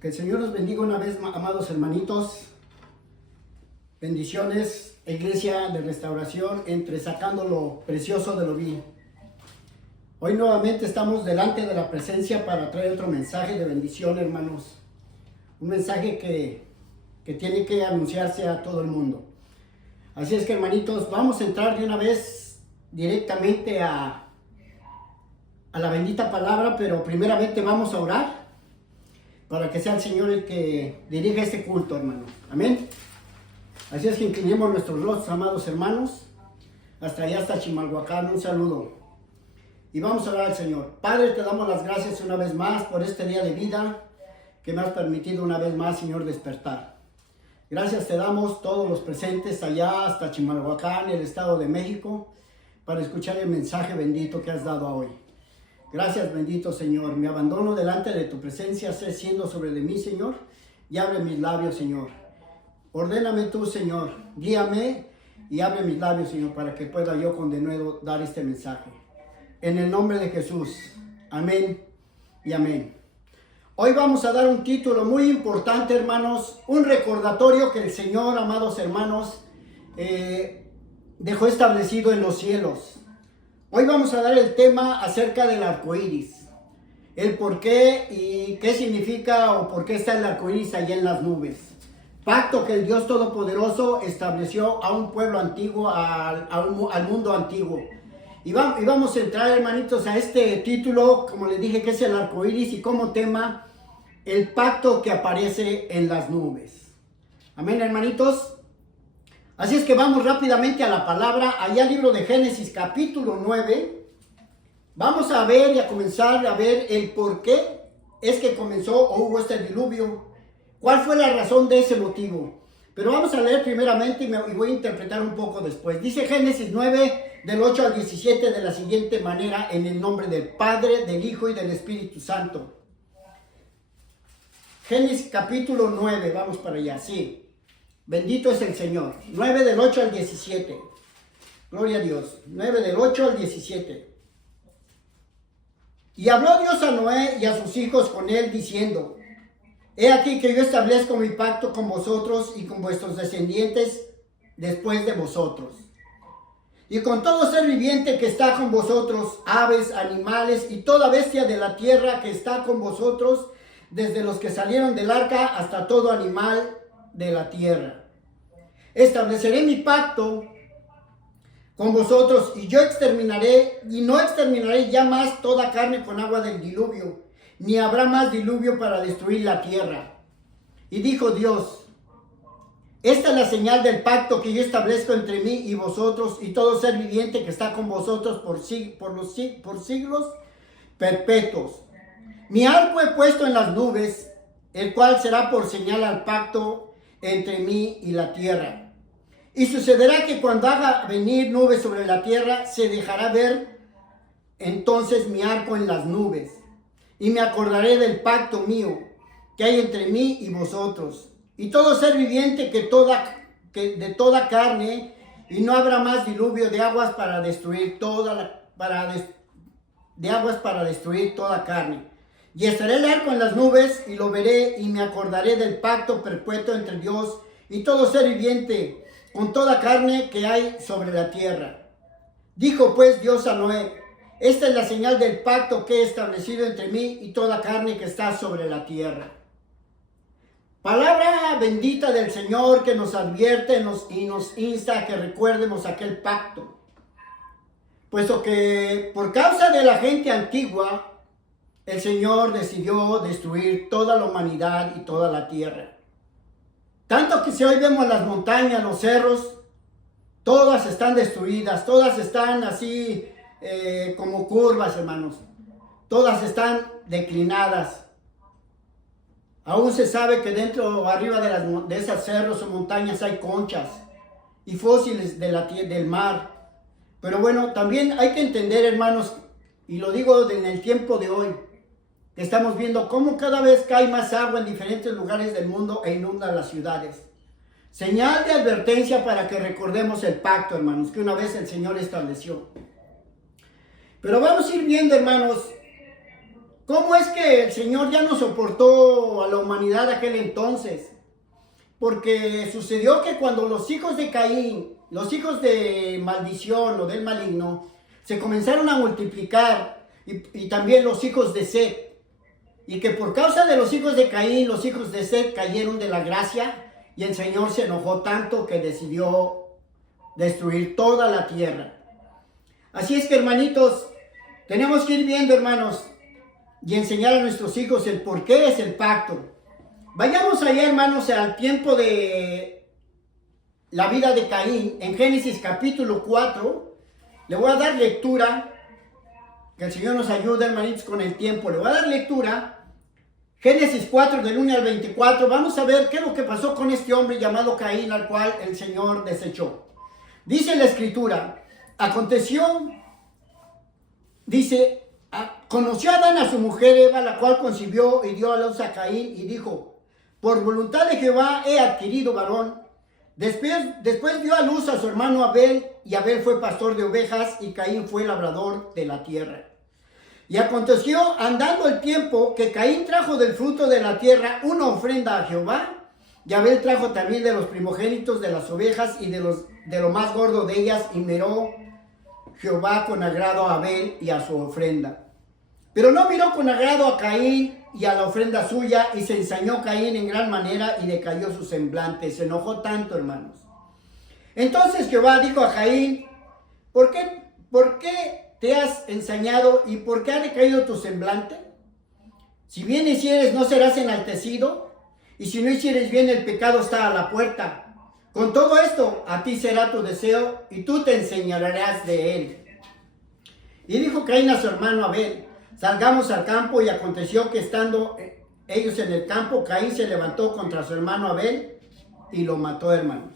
Que el Señor los bendiga una vez más, amados hermanitos. Bendiciones, Iglesia de Restauración, entre sacando lo precioso de lo vil. Hoy nuevamente estamos delante de la presencia para traer otro mensaje de bendición, hermanos. Un mensaje que tiene que anunciarse a todo el mundo. Así es que, hermanitos, vamos a entrar de una vez directamente a la bendita palabra, pero primeramente vamos a orar para que sea el Señor el que dirija este culto, hermano. Amén. Así es que inclinemos nuestros rostros, amados hermanos, hasta allá, hasta Chimalhuacán. Un saludo. Y vamos a orar al Señor. Padre, te damos las gracias una vez más por este día de vida que me has permitido una vez más, Señor, despertar. Gracias te damos todos los presentes allá hasta Chimalhuacán, el Estado de México, para escuchar el mensaje bendito que has dado hoy. Gracias, bendito Señor. Me abandono delante de tu presencia, sé siendo sobre de mí, Señor, y abre mis labios, Señor. Ordéname tú, Señor. Guíame y abre mis labios, Señor, para que pueda yo con denuedo dar este mensaje. En el nombre de Jesús. Amén y amén. Hoy vamos a dar un título muy importante, hermanos. Un recordatorio que el Señor, amados hermanos, dejó establecido en los cielos. Hoy vamos a dar el tema acerca del arco iris, el por qué y qué significa o por qué está el arco iris allá en las nubes. Pacto que el Dios Todopoderoso estableció a un pueblo antiguo, al mundo antiguo. Y vamos a entrar, hermanitos, a este título, como les dije, que es el arco iris, y como tema, el pacto que aparece en las nubes. Amén, hermanitos. Así es que vamos rápidamente a la palabra, allá al libro de Génesis capítulo 9. Vamos a ver y a comenzar a ver el por qué es que comenzó o hubo este diluvio. ¿Cuál fue la razón de ese motivo? Pero vamos a leer primeramente y voy a interpretar un poco después. Dice Génesis 9, del 8 al 17, de la siguiente manera, en el nombre del Padre, del Hijo y del Espíritu Santo. Génesis capítulo 9, vamos para allá, sí. Bendito es el Señor. 9 del 8 al 17. Gloria a Dios. 9 del 8 al 17. Y habló Dios a Noé y a sus hijos con él, diciendo: He aquí que yo establezco mi pacto con vosotros y con vuestros descendientes después de vosotros. Y con todo ser viviente que está con vosotros, aves, animales y toda bestia de la tierra que está con vosotros, desde los que salieron del arca hasta todo animal de la tierra. Estableceré mi pacto con vosotros y yo exterminaré, y no exterminaré ya más toda carne con agua del diluvio, ni habrá más diluvio para destruir la tierra. Y dijo Dios: Esta es la señal del pacto que yo establezco entre mí y vosotros y todo ser viviente que está con vosotros por siglos perpetuos. Mi arco he puesto en las nubes, el cual será por señal al pacto entre mí y la tierra. Y sucederá que cuando haga venir nubes sobre la tierra, se dejará ver entonces mi arco en las nubes. Y me acordaré del pacto mío que hay entre mí y vosotros. Y todo ser viviente que de toda carne, y no habrá más diluvio de aguas para destruir destruir toda carne. Y estaré el arco en las nubes, y lo veré, y me acordaré del pacto perpetuo entre Dios y todo ser viviente, con toda carne que hay sobre la tierra. Dijo pues Dios a Noé: Esta es la señal del pacto que he establecido entre mí y toda carne que está sobre la tierra. Palabra bendita del Señor que nos advierte y nos insta a que recuerdemos aquel pacto. Puesto que por causa de la gente antigua, el Señor decidió destruir toda la humanidad y toda la tierra. Tanto que si hoy vemos las montañas, los cerros, todas están destruidas, todas están así como curvas, hermanos. Todas están declinadas. Aún se sabe que dentro o arriba de esos cerros o montañas hay conchas y fósiles del mar. Pero bueno, también hay que entender, hermanos, y lo digo en el tiempo de hoy, que estamos viendo cómo cada vez cae más agua en diferentes lugares del mundo e inunda las ciudades. Señal de advertencia para que recordemos el pacto, hermanos, que una vez el Señor estableció. Pero vamos a ir viendo, hermanos, ¿Cómo es que el Señor ya no soportó a la humanidad de aquel entonces? Porque sucedió que cuando los hijos de Caín, los hijos de maldición o del maligno, se comenzaron a multiplicar, y también los hijos de Set, y que por causa de los hijos de Caín, los hijos de Set cayeron de la gracia, y el Señor se enojó tanto que decidió destruir toda la tierra. Así es que, hermanitos, tenemos que ir viendo, hermanos, y enseñar a nuestros hijos el por qué es el pacto. Vayamos allá, hermanos, al tiempo de la vida de Caín, en Génesis capítulo 4. Le voy a dar lectura, que el Señor nos ayude, hermanitos, con el tiempo. Le voy a dar lectura, Génesis 4, del 1 al 24. Vamos a ver qué es lo que pasó con este hombre llamado Caín, al cual el Señor desechó. Dice la Escritura, aconteció, dice, conoció Adán a su mujer Eva, la cual concibió y dio a luz a Caín, y dijo, por voluntad de Jehová he adquirido varón. Después dio a luz a su hermano Abel, y Abel fue pastor de ovejas, y Caín fue labrador de la tierra. Y aconteció, andando el tiempo, que Caín trajo del fruto de la tierra una ofrenda a Jehová, y Abel trajo también de los primogénitos de las ovejas y de lo más gordo de ellas, y miró Jehová con agrado a Abel y a su ofrenda. Pero no miró con agrado a Caín y a la ofrenda suya, y se ensañó Caín en gran manera y decayó su semblante. Se enojó tanto, hermanos. Entonces Jehová dijo a Caín, ¿por qué te has ensañado y por qué ha decaído tu semblante? Si bien hicieres, no serás enaltecido, y si no hicieres bien, el pecado está a la puerta. Con todo esto, a ti será tu deseo, y tú te enseñarás de él. Y dijo Caín a su hermano Abel, salgamos al campo. Y aconteció que estando ellos en el campo, Caín se levantó contra su hermano Abel y lo mató, hermanos.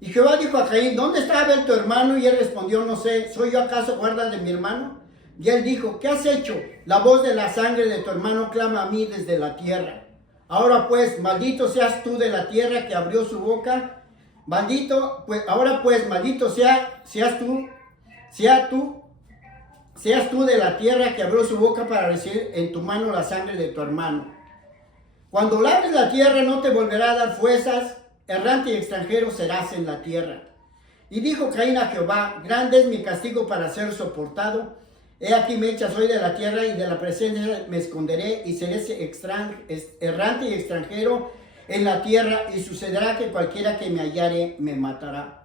Y Jehová dijo a Caín, ¿dónde está Abel tu hermano? Y él respondió, no sé, ¿soy yo acaso guarda de mi hermano? Y él dijo, ¿qué has hecho? La voz de la sangre de tu hermano clama a mí desde la tierra. Ahora pues, maldito seas tú de la tierra que abrió su boca. Maldito seas tú de la tierra que abrió su boca para recibir en tu mano la sangre de tu hermano. Cuando labres la tierra no te volverá a dar fuerzas, errante y extranjero serás en la tierra. Y dijo Caín a Jehová, grande es mi castigo para ser soportado. He aquí me echas hoy de la tierra, y de la presencia me esconderé, y seré errante y extranjero en la tierra, y sucederá que cualquiera que me hallare me matará.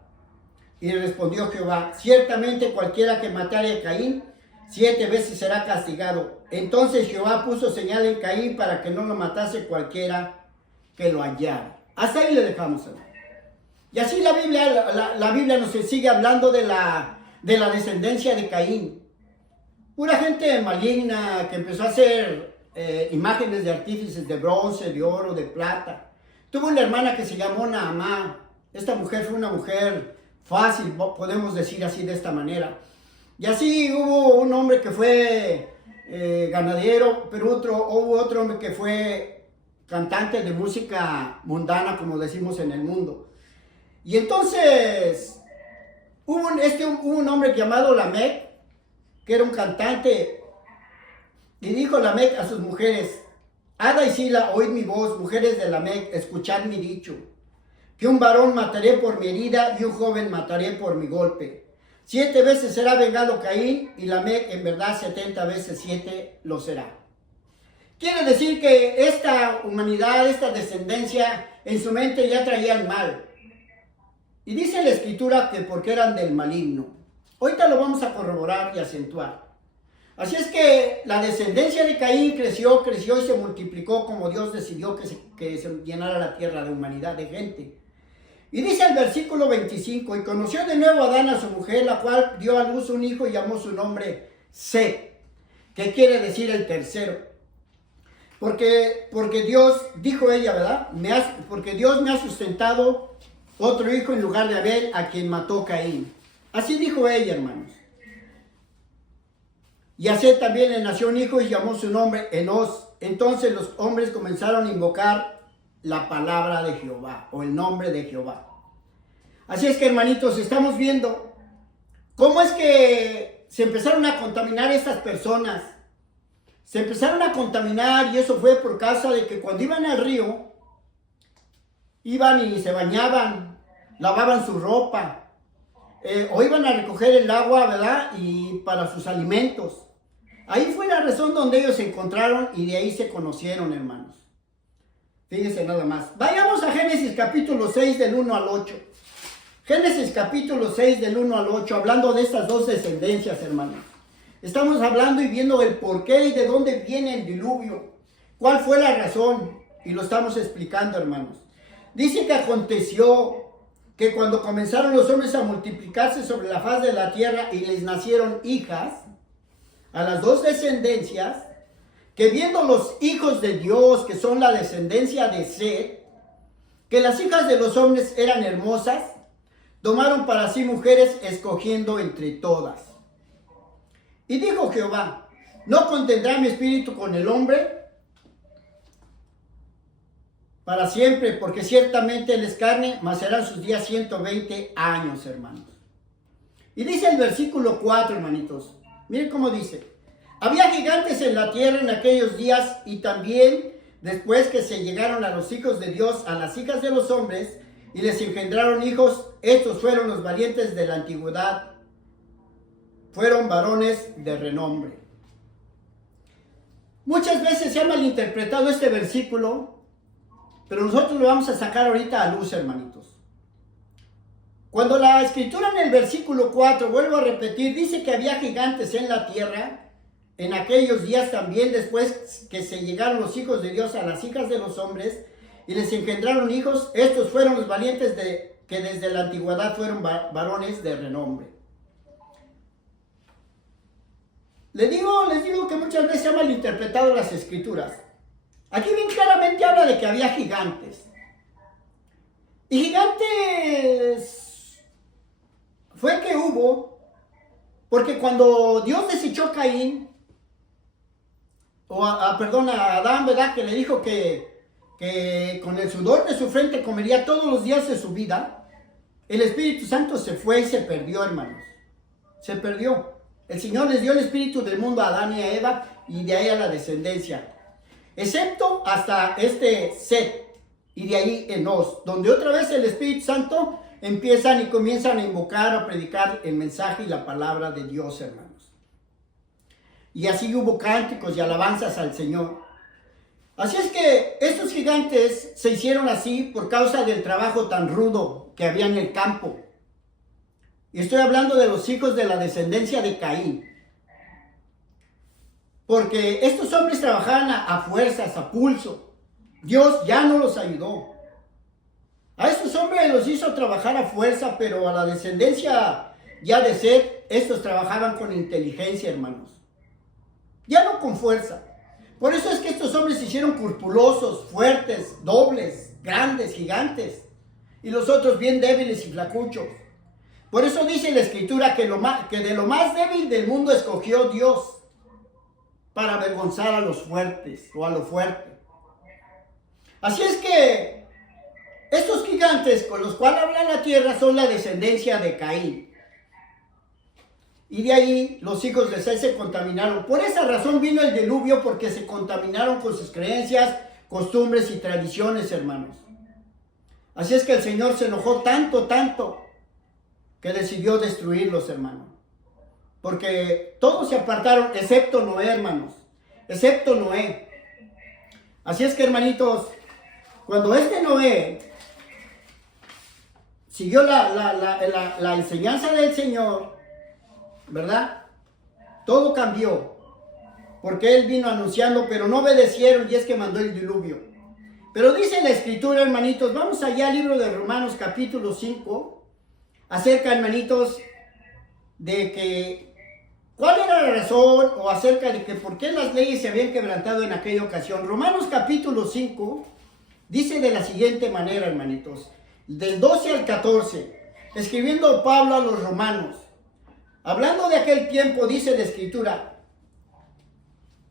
Y respondió Jehová, ciertamente cualquiera que matare a Caín 7 veces será castigado. Entonces Jehová puso señal en Caín para que no lo matase cualquiera que lo hallara. Hasta ahí le dejamos, hermano. Y así la Biblia nos sigue hablando de la descendencia de Caín. Pura gente maligna que empezó a hacer imágenes de artífices de bronce, de oro, de plata. Tuvo una hermana que se llamó Naamá. Esta mujer fue una mujer fácil, podemos decir así, de esta manera. Y así hubo un hombre que fue ganadero, pero hubo otro hombre que fue cantante de música mundana, como decimos en el mundo. Y entonces hubo un hombre llamado Lamec, que era un cantante, y dijo Lamec a sus mujeres, Ada y Sila, oíd mi voz, mujeres de Lamec, escuchad mi dicho, que un varón mataré por mi herida y un joven mataré por mi golpe. 7 veces será vengado Caín, y Lamec en verdad 70 veces 7 lo será. Quiere decir que esta humanidad, esta descendencia, en su mente ya traía el mal. Y dice la Escritura que porque eran del maligno. Ahorita lo vamos a corroborar y acentuar. Así es que la descendencia de Caín creció y se multiplicó como Dios decidió que se llenara la tierra de humanidad, de gente. Y dice el versículo 25, y conoció de nuevo Adán a su mujer, la cual dio a luz un hijo y llamó su nombre Set, que quiere decir el tercero. Porque Dios, dijo ella, ¿verdad? Porque Dios me ha sustentado otro hijo en lugar de Abel, a quien mató Caín. Así dijo ella, hermanos. Y a Set también le nació un hijo y llamó su nombre Enos. Entonces los hombres comenzaron a invocar la palabra de Jehová, o el nombre de Jehová. Así es que, hermanitos, estamos viendo cómo es que se empezaron a contaminar estas personas. se empezaron a contaminar, y eso fue por causa de que cuando iban al río, iban y se bañaban, lavaban su ropa, o iban a recoger el agua, ¿verdad? Y para sus alimentos. Ahí fue la razón donde ellos se encontraron y de ahí se conocieron, hermanos. Fíjense nada más. Vayamos a Génesis capítulo 6 del 1 al 8. Génesis capítulo 6 del 1 al 8, hablando de estas dos descendencias, hermanos. Estamos hablando y viendo el por qué y de dónde viene el diluvio. ¿Cuál fue la razón? Y lo estamos explicando, hermanos. Dice que aconteció que cuando comenzaron los hombres a multiplicarse sobre la faz de la tierra y les nacieron hijas, a las dos descendencias, que viendo los hijos de Dios, que son la descendencia de Set, que las hijas de los hombres eran hermosas, tomaron para sí mujeres escogiendo entre todas. Y dijo Jehová, no contendrá mi espíritu con el hombre para siempre, porque ciertamente él es carne, mas serán sus días 120 años, hermanos. Y dice el versículo 4, hermanitos, miren cómo dice, había gigantes en la tierra en aquellos días, y también después que se llegaron a los hijos de Dios, a las hijas de los hombres, y les engendraron hijos, estos fueron los valientes de la antigüedad, fueron varones de renombre. Muchas veces se ha malinterpretado este versículo, pero nosotros lo vamos a sacar ahorita a luz, hermanitos. Cuando la escritura en el versículo 4, vuelvo a repetir, dice que había gigantes en la tierra, en aquellos días también después que se llegaron los hijos de Dios a las hijas de los hombres, y les engendraron hijos, estos fueron los valientes que desde la antigüedad fueron varones de renombre. Les digo que muchas veces se han malinterpretado las escrituras. Aquí bien claramente habla de que había gigantes. Y gigantes fue que hubo, porque cuando Dios desechó a Caín, a Adán, ¿verdad? Que le dijo que con el sudor de su frente comería todos los días de su vida, el Espíritu Santo se fue y se perdió, hermanos. Se perdió. El Señor les dio el espíritu del mundo a Adán y a Eva, y de ahí a la descendencia. Excepto hasta este Set, y de ahí Enos, donde otra vez el Espíritu Santo empiezan y comienzan a invocar, a predicar el mensaje y la palabra de Dios, hermanos. Y así hubo cánticos y alabanzas al Señor. Así es que estos gigantes se hicieron así por causa del trabajo tan rudo que había en el campo. Y estoy hablando de los hijos de la descendencia de Caín. Porque estos hombres trabajaban a fuerzas, a pulso. Dios ya no los ayudó. A estos hombres los hizo trabajar a fuerza, pero a la descendencia ya de Set, estos trabajaban con inteligencia, hermanos. Ya no con fuerza. Por eso es que estos hombres se hicieron corpulosos, fuertes, dobles, grandes, gigantes. Y los otros bien débiles y flacuchos. Por eso dice la Escritura que de lo más débil del mundo escogió Dios para avergonzar a los fuertes o a lo fuerte. Así es que estos gigantes con los cuales habla la tierra son la descendencia de Caín. Y de ahí los hijos de Set se contaminaron. Por esa razón vino el diluvio, porque se contaminaron con sus creencias, costumbres y tradiciones, hermanos. Así es que el Señor se enojó tanto, que decidió destruirlos, hermanos. Porque todos se apartaron, excepto Noé, hermanos. Excepto Noé. Así es que, hermanitos, cuando Noé siguió la enseñanza del Señor, ¿verdad? Todo cambió. Porque Él vino anunciando, pero no obedecieron, y es que mandó el diluvio. Pero dice la Escritura, hermanitos, vamos allá al libro de Romanos capítulo 5, acerca, hermanitos, de que cuál era la razón, o acerca de que por qué las leyes se habían quebrantado en aquella ocasión. Romanos capítulo 5 dice de la siguiente manera, hermanitos, del 12 al 14, escribiendo Pablo a los romanos, hablando de aquel tiempo, dice la Escritura.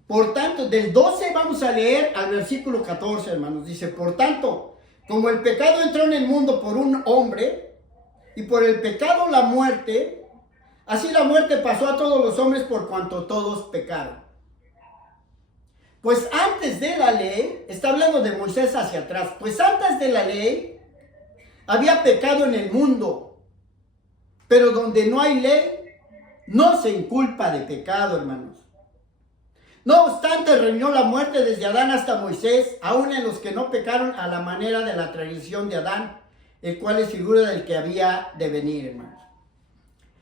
Por tanto, del 12 vamos a leer al versículo 14, hermanos. Dice, por tanto, como el pecado entró en el mundo por un hombre, y por el pecado la muerte, así la muerte pasó a todos los hombres por cuanto todos pecaron. Pues antes de la ley, está hablando de Moisés hacia atrás, pues antes de la ley había pecado en el mundo, pero donde no hay ley, no se inculpa de pecado, hermanos. No obstante, reinó la muerte desde Adán hasta Moisés, aun en los que no pecaron a la manera de la tradición de Adán, el cual es figura del que había de venir, hermanos.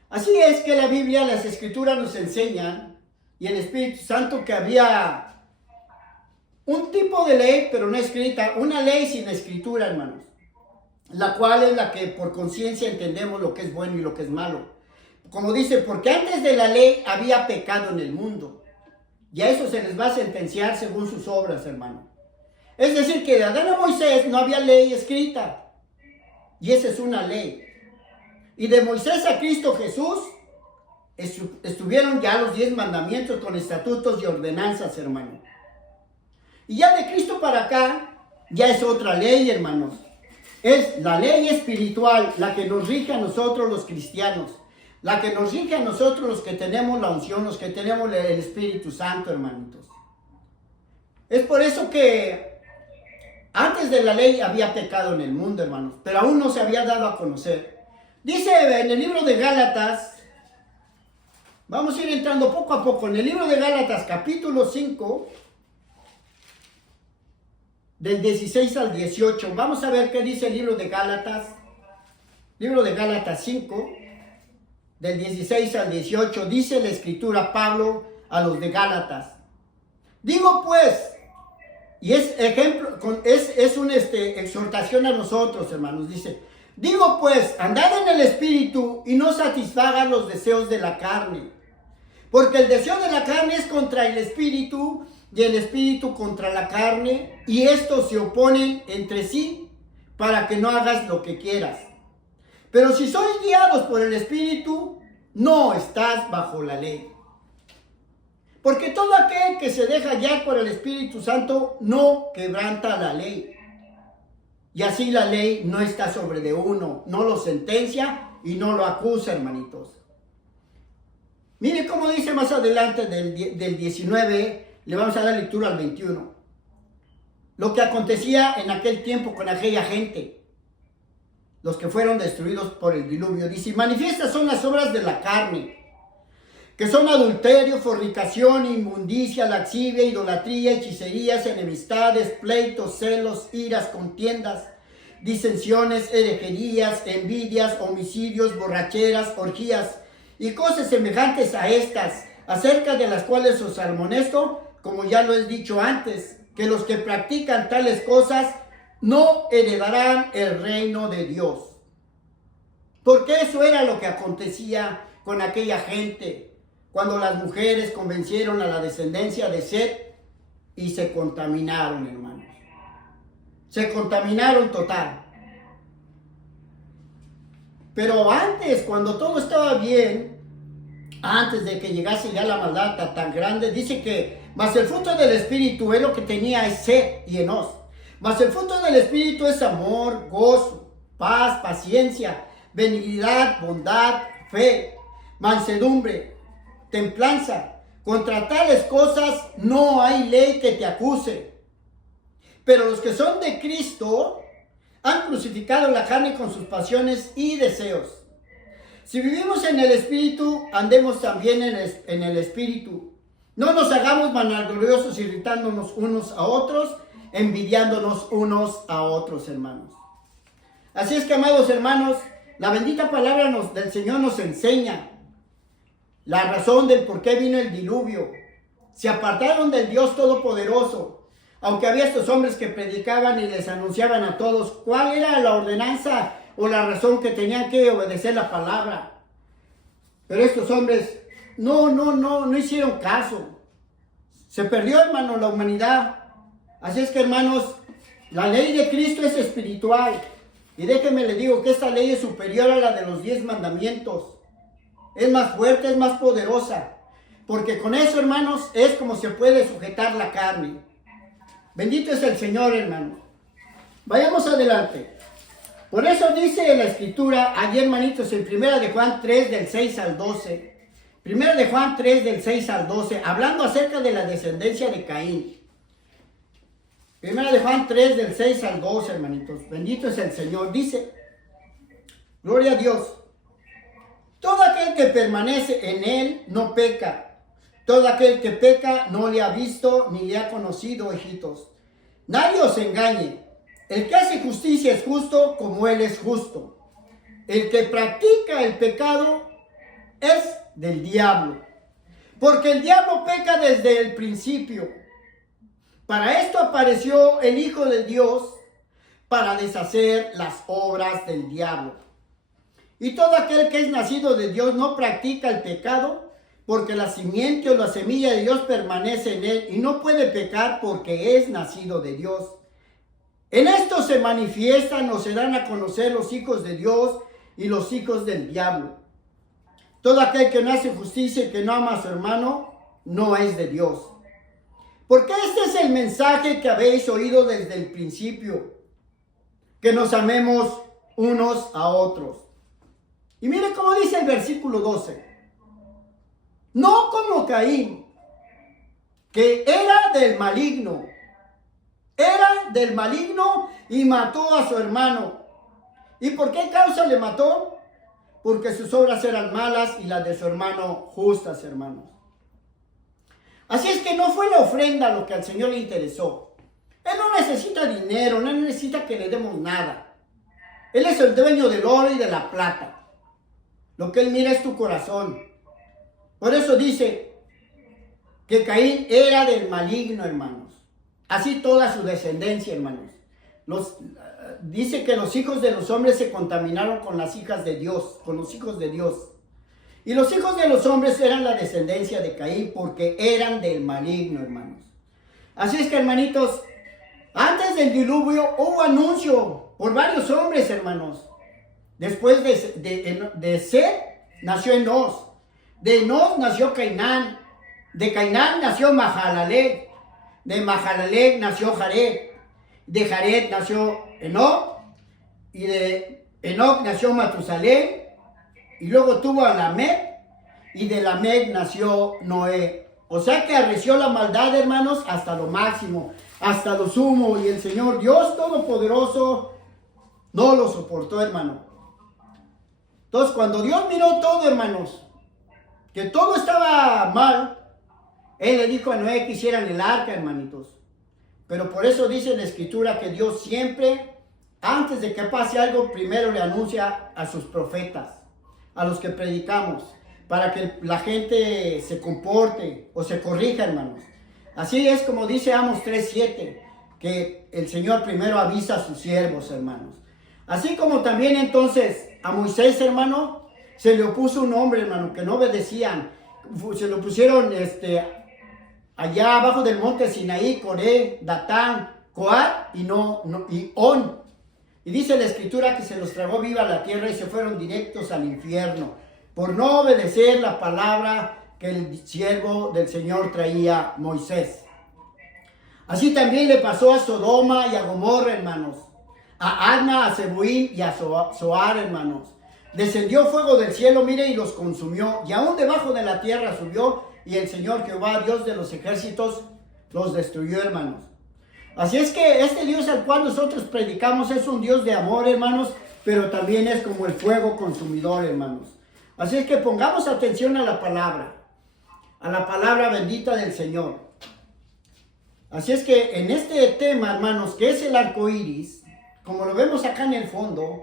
Así es que la Biblia, las Escrituras nos enseñan, y el Espíritu Santo, que había un tipo de ley, pero no escrita, una ley sin escritura, hermanos, la cual es la que por conciencia entendemos lo que es bueno y lo que es malo. Como dice, porque antes de la ley había pecado en el mundo, y a eso se les va a sentenciar según sus obras, hermano. Es decir, que de Adán a Moisés no había ley escrita, y esa es una ley. Y de Moisés a Cristo Jesús estuvieron ya los 10 mandamientos con estatutos y ordenanzas, hermano. Y ya de Cristo para acá, ya es otra ley, hermanos. Es la ley espiritual, la que nos rige a nosotros los cristianos, la que nos rige a nosotros los que tenemos la unción, los que tenemos el Espíritu Santo, hermanitos. Es por eso que antes de la ley había pecado en el mundo, hermanos, pero aún no se había dado a conocer. Dice en el libro de Gálatas, vamos a ir entrando poco a poco, en el libro de Gálatas capítulo 5, del 16 al 18, vamos a ver qué dice el libro de Gálatas 5, del 16 al 18, dice la Escritura, Pablo a los de Gálatas. Digo pues, y es ejemplo, es una exhortación a nosotros, hermanos, dice, digo pues, andad en el Espíritu y no satisfagan los deseos de la carne, porque el deseo de la carne es contra el Espíritu, y el Espíritu contra la carne, y estos se oponen entre sí para que no hagas lo que quieras. Pero si sois guiados por el Espíritu, no estás bajo la ley. Porque todo aquel que se deja guiar por el Espíritu Santo no quebranta la ley. Y así la ley no está sobre de uno, no lo sentencia y no lo acusa, hermanitos. Mire cómo dice más adelante del 19, le vamos a dar lectura al 21. Lo que acontecía en aquel tiempo con aquella gente, los que fueron destruidos por el diluvio. Dice, manifiestas son las obras de la carne, que son adulterio, fornicación, inmundicia, laxivia, idolatría, hechicerías, enemistades, pleitos, celos, iras, contiendas, disensiones, herejerías, envidias, homicidios, borracheras, orgías y cosas semejantes a estas, acerca de las cuales os amonesto, como ya lo he dicho antes, que los que practican tales cosas no heredarán el reino de Dios. Porque eso era lo que acontecía con aquella gente, cuando las mujeres convencieron a la descendencia de Set y se contaminaron, hermanos. Se contaminaron total. Pero antes, cuando todo estaba bien, antes de que llegase ya la maldad tan grande, dice que mas el fruto del Espíritu es lo que tenía es sed y enoz. Mas el fruto del Espíritu es amor, gozo, paz, paciencia, benignidad, bondad, fe, mansedumbre, templanza. Contra tales cosas no hay ley que te acuse. Pero los que son de Cristo han crucificado la carne con sus pasiones y deseos. Si vivimos en el Espíritu, andemos también en el Espíritu. No nos hagamos vanagloriosos, irritándonos unos a otros, envidiándonos unos a otros, hermanos. Así es que, amados hermanos, la bendita palabra del Señor nos enseña la razón del por qué vino el diluvio. Se apartaron del Dios Todopoderoso, aunque había estos hombres que predicaban y les anunciaban a todos cuál era la ordenanza o la razón que tenían que obedecer la palabra. Pero estos hombres no hicieron caso. Se perdió, hermano, la humanidad. Así es que, hermanos, la ley de Cristo es espiritual. Y déjenme le digo que esta ley es superior a la de los 10 mandamientos. Es más fuerte, es más poderosa. Porque con eso, hermanos, es como se puede sujetar la carne. Bendito es el Señor, hermano. Vayamos adelante. Por eso dice la Escritura, allí, hermanitos, en 1 de Juan 3, del 6 al 12. 1 de Juan 3, del 6 al 12, hablando acerca de la descendencia de Caín. Primera de Juan 3, del 6 al 12, hermanitos. Bendito es el Señor. Dice, gloria a Dios. Todo aquel que permanece en Él no peca. Todo aquel que peca no le ha visto ni le ha conocido, hijitos. Nadie os engañe. El que hace justicia es justo como Él es justo. El que practica el pecado es del diablo. Porque el diablo peca desde el principio. Para esto apareció el Hijo de Dios, para deshacer las obras del diablo. Y todo aquel que es nacido de Dios no practica el pecado, porque la simiente o la semilla de Dios permanece en él y no puede pecar porque es nacido de Dios. En esto se manifiestan o se dan a conocer los hijos de Dios y los hijos del diablo. Todo aquel que no hace justicia y que no ama a su hermano no es de Dios. Porque este es el mensaje que habéis oído desde el principio, que nos amemos unos a otros. Y mire cómo dice el versículo 12. No como Caín, que era del maligno. Era del maligno y mató a su hermano. ¿Y por qué causa le mató? Porque sus obras eran malas y las de su hermano justas, hermanos. Así es que no fue la ofrenda lo que al Señor le interesó. Él no necesita dinero, no necesita que le demos nada. Él es el dueño del oro y de la plata. Lo que Él mira es tu corazón. Por eso dice que Caín era del maligno, hermanos. Así toda su descendencia, hermanos. Dice que los hijos de los hombres se contaminaron con las hijas de Dios, con los hijos de Dios. Y los hijos de los hombres eran la descendencia de Caín porque eran del maligno, hermanos. Así es que, hermanitos, antes del diluvio hubo anuncio por varios hombres, hermanos. Después de Set nació Enos. De Enos nació Cainán. De Cainán nació Mahalalel. De Mahalalel nació Jared. De Jared nació Enoc. Y de Enoc nació Matusalén. Y luego tuvo a Lamec. Y de Lamec nació Noé. O sea que arreció la maldad, hermanos, hasta lo máximo, hasta lo sumo. Y el Señor Dios Todopoderoso no lo soportó, hermano. Entonces, cuando Dios miró todo, hermanos, que todo estaba mal, Él le dijo a Noé que hicieran el arca, hermanitos. Pero por eso dice la Escritura que Dios siempre, antes de que pase algo, primero le anuncia a sus profetas, a los que predicamos, para que la gente se comporte o se corrija, hermanos. Así es como dice Amos 3:7, que el Señor primero avisa a sus siervos, hermanos. Así como también entonces a Moisés, hermano, se le opuso un hombre, hermano, que no obedecían. Se lo pusieron allá abajo del monte Sinaí, Coré, Datán, Coat y On. Y dice la Escritura que se los tragó viva la tierra y se fueron directos al infierno por no obedecer la palabra que el siervo del Señor traía, Moisés. Así también le pasó a Sodoma y a Gomorra, hermanos, a Adma, a Zeboim y a Zoar, hermanos. Descendió fuego del cielo, mire, y los consumió, y aún debajo de la tierra subió, y el Señor Jehová, Dios de los ejércitos, los destruyó, hermanos. Así es que este Dios al cual nosotros predicamos es un Dios de amor, hermanos, pero también es como el fuego consumidor, hermanos. Así es que pongamos atención a la palabra bendita del Señor. Así es que en este tema, hermanos, que es el arco iris, como lo vemos acá en el fondo,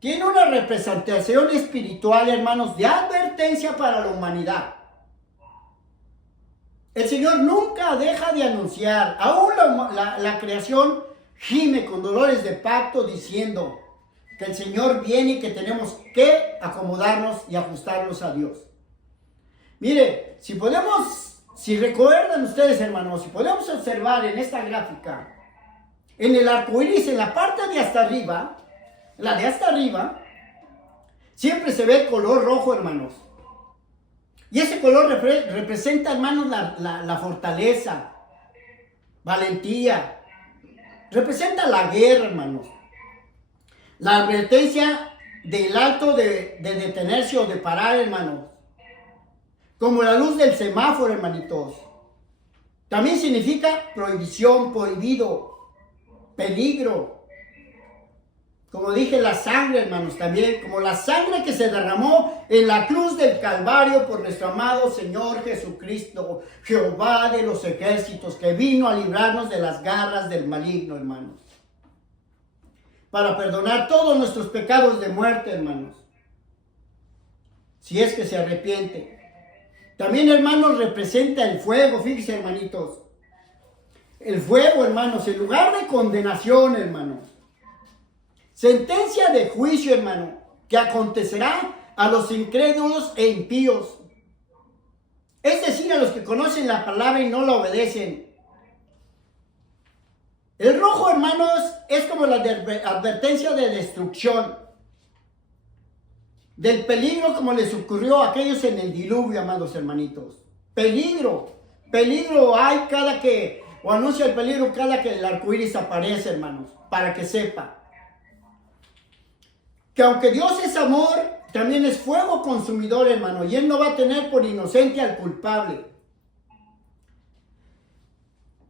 tiene una representación espiritual, hermanos, de advertencia para la humanidad. El Señor nunca deja de anunciar, aún la creación gime con dolores de pacto diciendo que el Señor viene y que tenemos que acomodarnos y ajustarnos a Dios. Mire, si recuerdan ustedes, hermanos, si podemos observar en esta gráfica, en el arco iris, en la parte de hasta arriba, la de hasta arriba, siempre se ve color rojo, hermanos. Y ese color representa, hermanos, la fortaleza, valentía. Representa la guerra, hermanos. La advertencia del alto de detenerse o de parar, hermanos. Como la luz del semáforo, hermanitos. También significa prohibición, prohibido, peligro. Como dije, la sangre, hermanos, también, como la sangre que se derramó en la cruz del Calvario por nuestro amado Señor Jesucristo, Jehová de los ejércitos, que vino a librarnos de las garras del maligno, hermanos. Para perdonar todos nuestros pecados de muerte, hermanos. Si es que se arrepiente. También, hermanos, representa el fuego, fíjense, hermanitos. El fuego, hermanos, en lugar de condenación, hermanos. Sentencia de juicio, hermano, que acontecerá a los incrédulos e impíos. Es decir, a los que conocen la palabra y no la obedecen. El rojo, hermanos, es como la advertencia de destrucción. Del peligro como les ocurrió a aquellos en el diluvio, amados hermanitos. Peligro. Peligro hay cada que, o anuncia el peligro cada que el arco iris aparece, hermanos, para que sepa. Que aunque Dios es amor, también es fuego consumidor, hermano, y Él no va a tener por inocente al culpable.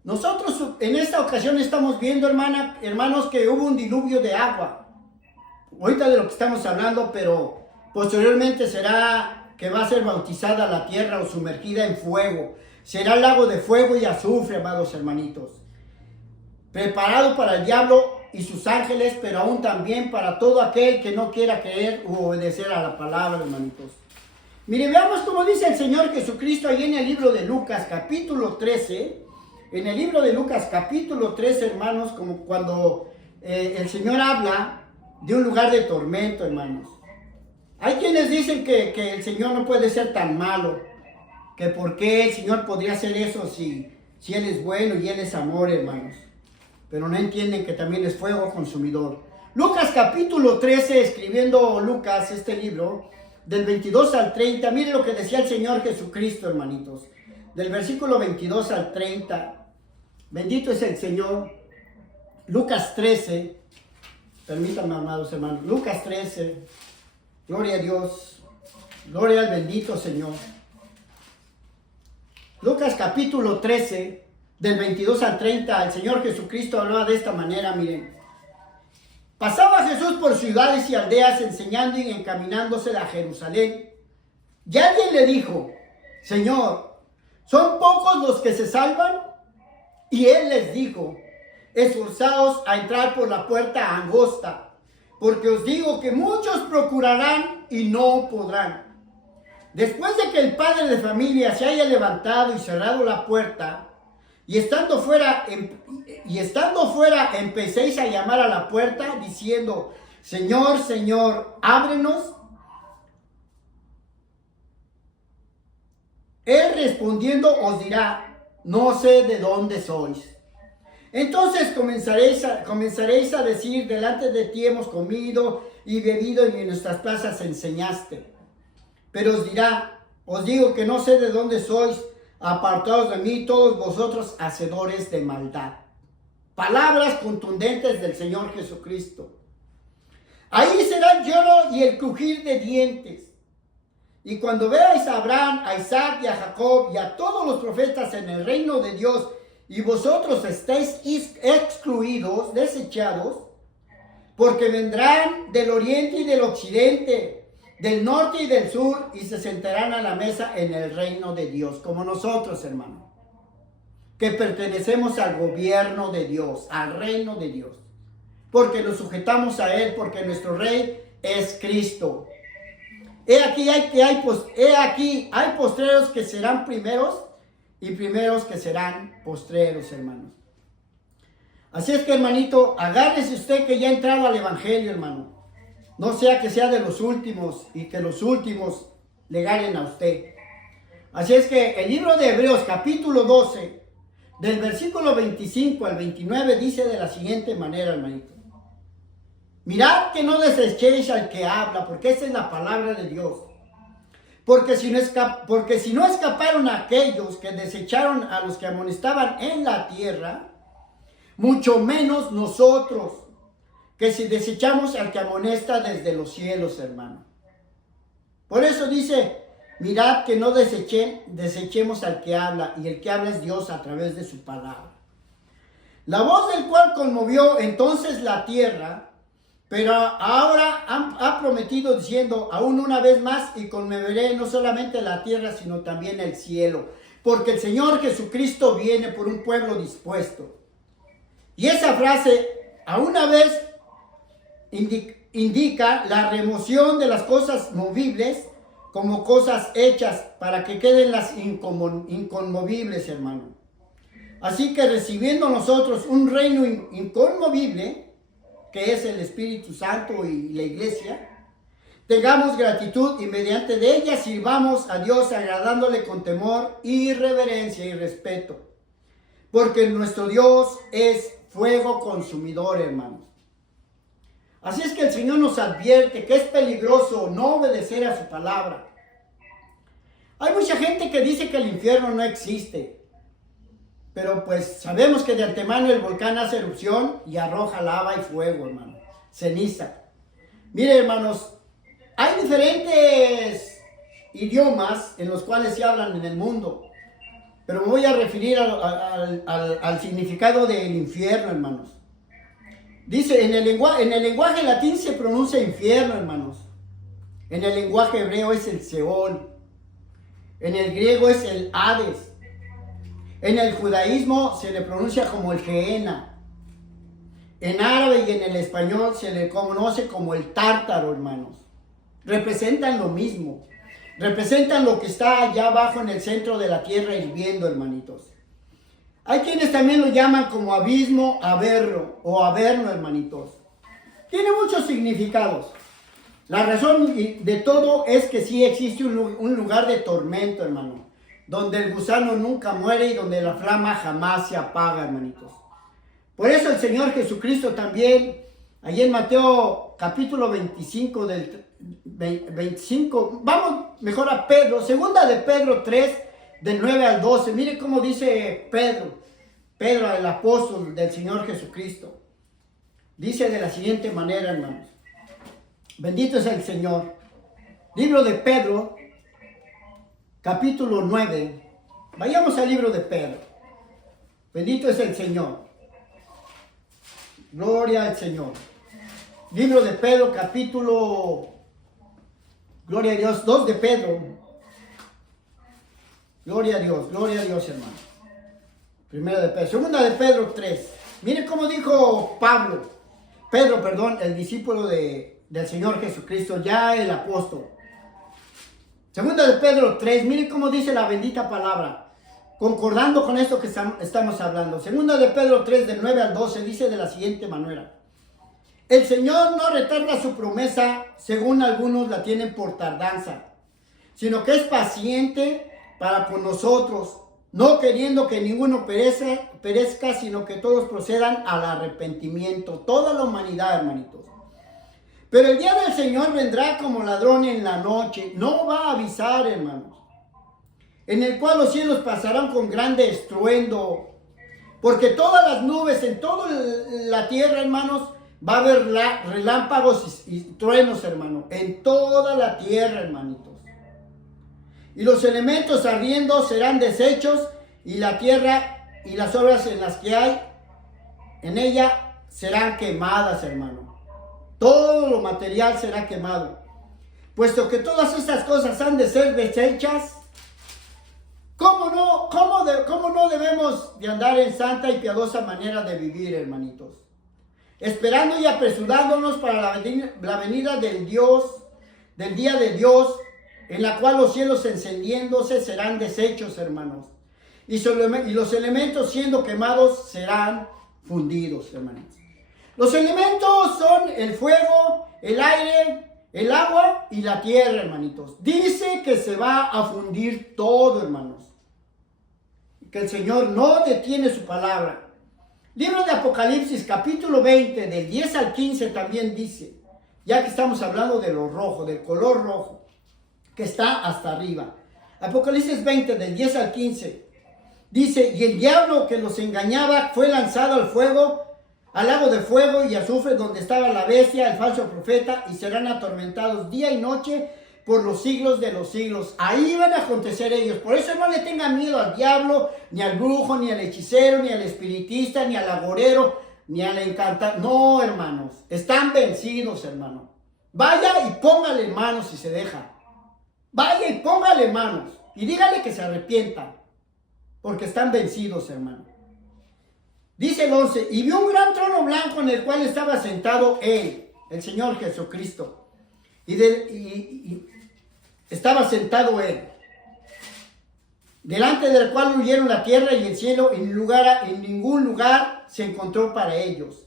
Nosotros en esta ocasión estamos viendo, hermanos, que hubo un diluvio de agua. Ahorita de lo que estamos hablando, pero posteriormente será que va a ser bautizada la tierra o sumergida en fuego. Será lago de fuego y azufre, amados hermanitos. Preparado para el diablo y sus ángeles, pero aún también para todo aquel que no quiera creer u obedecer a la palabra, hermanitos. Mire, veamos cómo dice el Señor Jesucristo ahí en el libro de Lucas, capítulo 13. En el libro de Lucas, capítulo 13, hermanos, como cuando el Señor habla de un lugar de tormento, hermanos. Hay quienes dicen que el Señor no puede ser tan malo, que por qué el Señor podría hacer eso si Él es bueno y Él es amor, hermanos. Pero no entienden que también es fuego consumidor. Lucas capítulo 13, escribiendo Lucas este libro, del 22 al 30, mire lo que decía el Señor Jesucristo, hermanitos. Del versículo 22 al 30, bendito es el Señor. Lucas 13, permítanme, amados hermanos, Lucas 13, gloria a Dios, gloria al bendito Señor. Lucas capítulo 13, del 22 al 30, el Señor Jesucristo hablaba de esta manera, miren. Pasaba Jesús por ciudades y aldeas enseñando y encaminándose a Jerusalén. Y alguien le dijo, Señor, ¿son pocos los que se salvan? Y Él les dijo, esforzaos a entrar por la puerta angosta, porque os digo que muchos procurarán y no podrán. Después de que el padre de familia se haya levantado y cerrado la puerta, y estando fuera empecéis a llamar a la puerta, diciendo, Señor, Señor, ábrenos. Él respondiendo os dirá, no sé de dónde sois. Entonces comenzaréis a decir, delante de ti hemos comido y bebido y en nuestras plazas enseñaste. Pero os dirá, os digo que no sé de dónde sois, apartados de mí todos vosotros hacedores de maldad. Palabras contundentes del Señor Jesucristo. Ahí será el lloro y el crujir de dientes. Y cuando veáis a Abraham, a Isaac y a Jacob y a todos los profetas en el reino de Dios, y vosotros estáis excluidos, desechados, porque vendrán del oriente y del occidente, del norte y del sur, y se sentarán a la mesa en el reino de Dios, como nosotros, hermano, que pertenecemos al gobierno de Dios, al reino de Dios, porque nos sujetamos a Él, porque nuestro Rey es Cristo. He aquí hay postreros que serán primeros, y primeros que serán postreros, hermanos. Así es que, hermanito, agárrese usted que ya ha entrado al evangelio, hermano. No sea que sea de los últimos y que los últimos le ganen a usted. Así es que el libro de Hebreos capítulo 12, del versículo 25 al 29, dice de la siguiente manera, hermanito. Mirad que no desechéis al que habla, porque esa es la palabra de Dios. Porque si no escaparon aquellos que desecharon a los que amonestaban en la tierra, mucho menos nosotros, que si desechamos al que amonesta desde los cielos, hermano. Por eso dice, Mirad que no desechemos al que habla, y el que habla es Dios a través de su palabra. La voz del cual conmovió entonces la tierra, pero ahora ha prometido diciendo, aún una vez más, y conmoveré no solamente la tierra, sino también el cielo, porque el Señor Jesucristo viene por un pueblo dispuesto. Y esa frase, a una vez, indica la remoción de las cosas movibles como cosas hechas para que queden las inconmovibles, hermano. Así que recibiendo nosotros un reino inconmovible, que es el Espíritu Santo y la iglesia, tengamos gratitud y mediante de ella sirvamos a Dios agradándole con temor y reverencia y respeto. Porque nuestro Dios es fuego consumidor, hermanos. Así es que el Señor nos advierte que es peligroso no obedecer a su palabra. Hay mucha gente que dice que el infierno no existe. Pero pues sabemos que de antemano el volcán hace erupción y arroja lava y fuego, hermano. Ceniza. Mire, hermanos, hay diferentes idiomas en los cuales se hablan en el mundo. Pero me voy a referir al significado del infierno, hermanos. Dice, en el lenguaje latín se pronuncia infierno, hermanos. En el lenguaje hebreo es el Seol. En el griego es el Hades. En el judaísmo se le pronuncia como el Gehenna. En árabe y en el español se le conoce como el Tártaro, hermanos. Representan lo mismo. Representan lo que está allá abajo en el centro de la tierra hirviendo, hermanitos. Hay quienes también lo llaman como abismo, averno o averno, hermanitos. Tiene muchos significados. La razón de todo es que sí existe un lugar de tormento, hermano, donde el gusano nunca muere y donde la flama jamás se apaga, hermanitos. Por eso el Señor Jesucristo también, allí en Mateo capítulo 25 del 25, vamos mejor a Pedro, segunda de Pedro 3, del 9 al 12. Mire cómo dice Pedro, el apóstol del Señor Jesucristo. Dice de la siguiente manera, hermanos. Bendito es el Señor. Libro de Pedro, capítulo 9. Vayamos al libro de Pedro. Bendito es el Señor. Gloria al Señor. Libro de Pedro, capítulo, gloria a Dios, 2 de Pedro. Gloria a Dios, hermano. Primera de Pedro, segunda de Pedro 3. Mire cómo dijo Pedro, el discípulo del Señor Jesucristo, ya el apóstol. Segunda de Pedro 3, mire cómo dice la bendita palabra, concordando con esto que estamos hablando. Segunda de Pedro 3, del 9 al 12, dice de la siguiente manera. El Señor no retarda su promesa, según algunos la tienen por tardanza, sino que es paciente para con nosotros, no queriendo que ninguno perezca, sino que todos procedan al arrepentimiento. Toda la humanidad, hermanitos. Pero el día del Señor vendrá como ladrón en la noche. No va a avisar, hermanos. En el cual los cielos pasarán con grande estruendo. Porque todas las nubes en toda la tierra, hermanos, va a haber relámpagos y truenos, hermano. En toda la tierra, hermanitos. Y los elementos ardiendo serán deshechos, y la tierra y las obras en las que hay en ella serán quemadas, hermano. Todo lo material será quemado. Puesto que todas estas cosas han de ser deshechas, ¿cómo no debemos de andar en santa y piadosa manera de vivir, hermanitos? Esperando y apresurándonos para la venida del día de Dios, en la cual los cielos encendiéndose serán deshechos, hermanos. Y los elementos siendo quemados serán fundidos, hermanos. Los elementos son el fuego, el aire, el agua y la tierra, hermanitos. Dice que se va a fundir todo, hermanos. Que el Señor no detiene su palabra. Libro de Apocalipsis, capítulo 20, del 10 al 15 también dice, ya que estamos hablando de lo rojo, del color rojo, que está hasta arriba. Apocalipsis 20, del 10 al 15, dice, y el diablo que los engañaba fue lanzado al lago de fuego y azufre, donde estaba la bestia, el falso profeta, y serán atormentados día y noche por los siglos de los siglos. Ahí van a acontecer ellos. Por eso no le tengan miedo al diablo, ni al brujo, ni al hechicero, ni al espiritista, ni al agorero, ni al encantador. No, hermanos, están vencidos, hermano. Vaya y póngale manos si se deja. Vaya y póngale manos. Y dígale que se arrepientan. Porque están vencidos, hermano. Dice el 11, y vio un gran trono blanco en el cual estaba sentado él, el Señor Jesucristo. Y estaba sentado él, delante del cual huyeron la tierra y el cielo, en ningún lugar se encontró para ellos.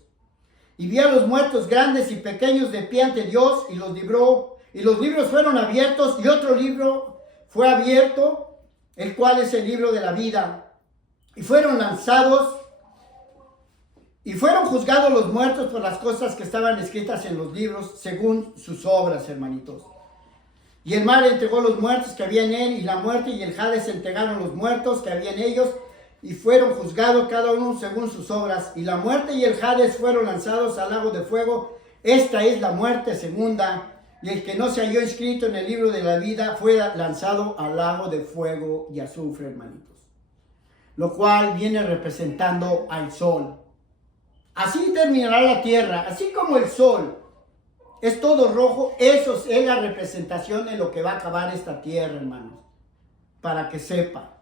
Y vio a los muertos grandes y pequeños de pie ante Dios, y los libros fueron abiertos, y otro libro fue abierto, el cual es el libro de la vida. Y fueron juzgados los muertos por las cosas que estaban escritas en los libros, según sus obras, hermanitos. Y el mar entregó los muertos que había en él, y la muerte y el Hades entregaron los muertos que había en ellos, y fueron juzgados cada uno según sus obras. Y la muerte y el Hades fueron lanzados al lago de fuego. Esta es la muerte segunda. Y el que no se halló inscrito en el libro de la vida fue lanzado al lago de fuego y azufre, hermanitos. Lo cual viene representando al sol. Así terminará la tierra, así como el sol es todo rojo. Eso es la representación de lo que va a acabar esta tierra, hermanos. Para que sepa.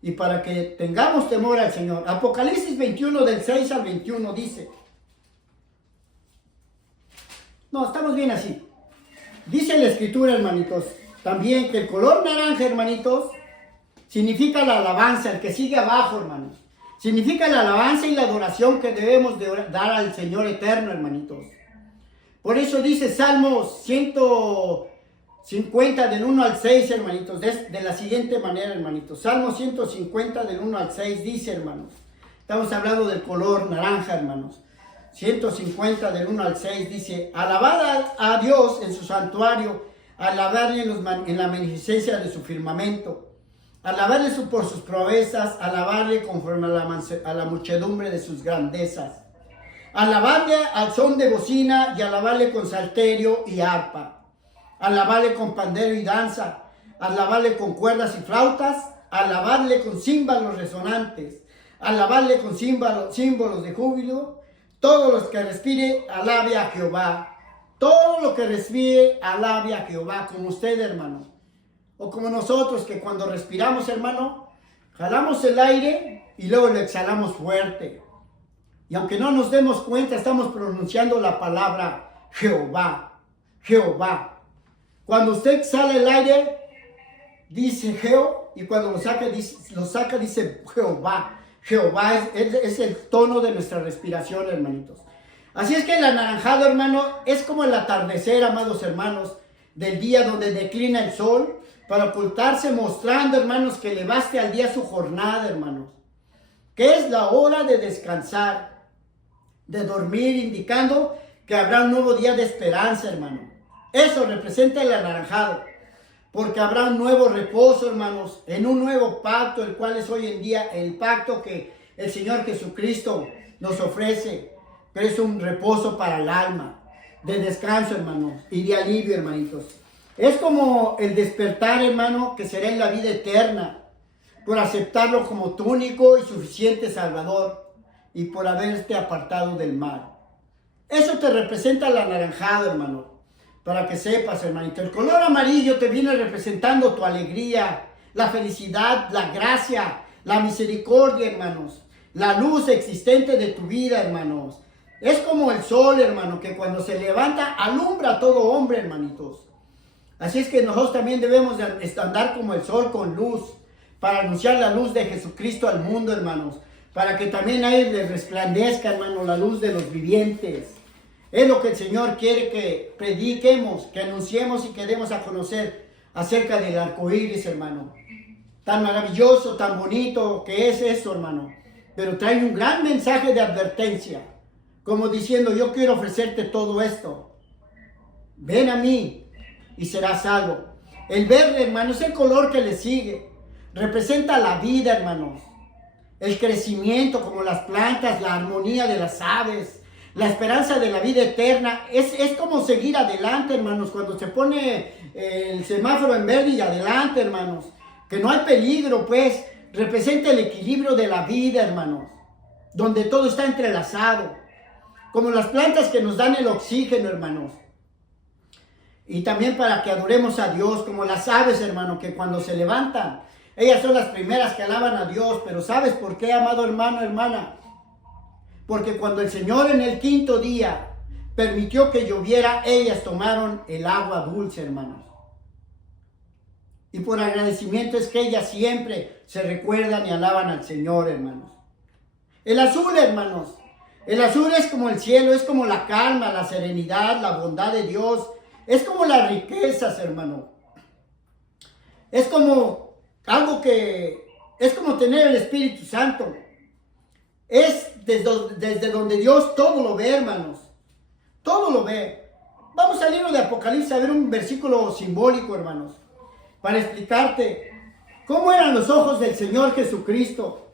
Y para que tengamos temor al Señor. Apocalipsis 21 del 6 al 21 dice. No, estamos bien así. Dice la escritura, hermanitos, también que el color naranja, hermanitos, significa la alabanza, el que sigue abajo, hermanos. Significa la alabanza y la adoración que debemos de dar al Señor eterno, hermanitos. Por eso dice Salmos 150 del 1 al 6, hermanitos, de la siguiente manera, hermanitos. Salmo 150 del 1 al 6 dice, hermanos. Estamos hablando del color naranja, hermanos. 150 del 1 al 6 dice, alabad a Dios en su santuario, alabadle en la magnificencia de su firmamento, alabadle por sus proezas, alabadle conforme a la muchedumbre de sus grandezas, alabadle al son de bocina y alabadle con salterio y arpa, alabadle con pandero y danza, alabadle con cuerdas y flautas, alabadle con címbalos resonantes, alabadle con símbolos de júbilo. Todos los que respire, alabe a Jehová. Todo lo que respire, alabe a Jehová. Como usted, hermano. O como nosotros, que cuando respiramos, hermano, jalamos el aire y luego lo exhalamos fuerte. Y aunque no nos demos cuenta, estamos pronunciando la palabra Jehová. Jehová. Cuando usted exhala el aire, dice Jeo. Y cuando lo saca, dice Jehová. Jehová es el tono de nuestra respiración, hermanitos. Así es que el anaranjado, hermano, es como el atardecer, amados hermanos, del día donde declina el sol, para ocultarse, mostrando, hermanos, que le baste al día su jornada, hermanos. Que es la hora de descansar, de dormir, indicando que habrá un nuevo día de esperanza, hermano. Eso representa el anaranjado. Porque habrá un nuevo reposo, hermanos, en un nuevo pacto, el cual es hoy en día el pacto que el Señor Jesucristo nos ofrece, que es un reposo para el alma, de descanso, hermanos, y de alivio, hermanitos. Es como el despertar, hermano, que será en la vida eterna, por aceptarlo como tu único y suficiente Salvador, y por haberte apartado del mal. Eso te representa el anaranjado, hermano. Para que sepas, hermanito, el color amarillo te viene representando tu alegría, la felicidad, la gracia, la misericordia, hermanos. La luz existente de tu vida, hermanos. Es como el sol, hermano, que cuando se levanta alumbra a todo hombre, hermanitos. Así es que nosotros también debemos de andar como el sol con luz, para anunciar la luz de Jesucristo al mundo, hermanos. Para que también a él le resplandezca, hermano, la luz de los vivientes. Es lo que el Señor quiere que prediquemos, que anunciemos y que demos a conocer acerca del arco iris, hermano. Tan maravilloso, tan bonito que es eso, hermano. Pero trae un gran mensaje de advertencia, como diciendo, yo quiero ofrecerte todo esto. Ven a mí y serás salvo. El verde, hermano, es el color que le sigue. Representa la vida, hermanos. El crecimiento, como las plantas, la armonía de las aves, la esperanza de la vida eterna. Es como seguir adelante, hermanos, cuando se pone el semáforo en verde y adelante, hermanos, que no hay peligro, pues, representa el equilibrio de la vida, hermanos, donde todo está entrelazado, como las plantas que nos dan el oxígeno, hermanos, y también para que adoremos a Dios, como las aves, hermano, que cuando se levantan, ellas son las primeras que alaban a Dios. Pero ¿sabes por qué, amado hermano, hermana? Porque cuando el Señor en el quinto día permitió que lloviera, ellas tomaron el agua dulce, hermanos. Y por agradecimiento es que ellas siempre se recuerdan y alaban al Señor, hermanos. El azul, hermanos. El azul es como el cielo, es como la calma, la serenidad, la bondad de Dios. Es como las riquezas, hermano. Es como algo es como tener el Espíritu Santo. Es desde donde Dios todo lo ve, hermanos. Todo lo ve. Vamos al libro de Apocalipsis a ver un versículo simbólico, hermanos, para explicarte cómo eran los ojos del Señor Jesucristo.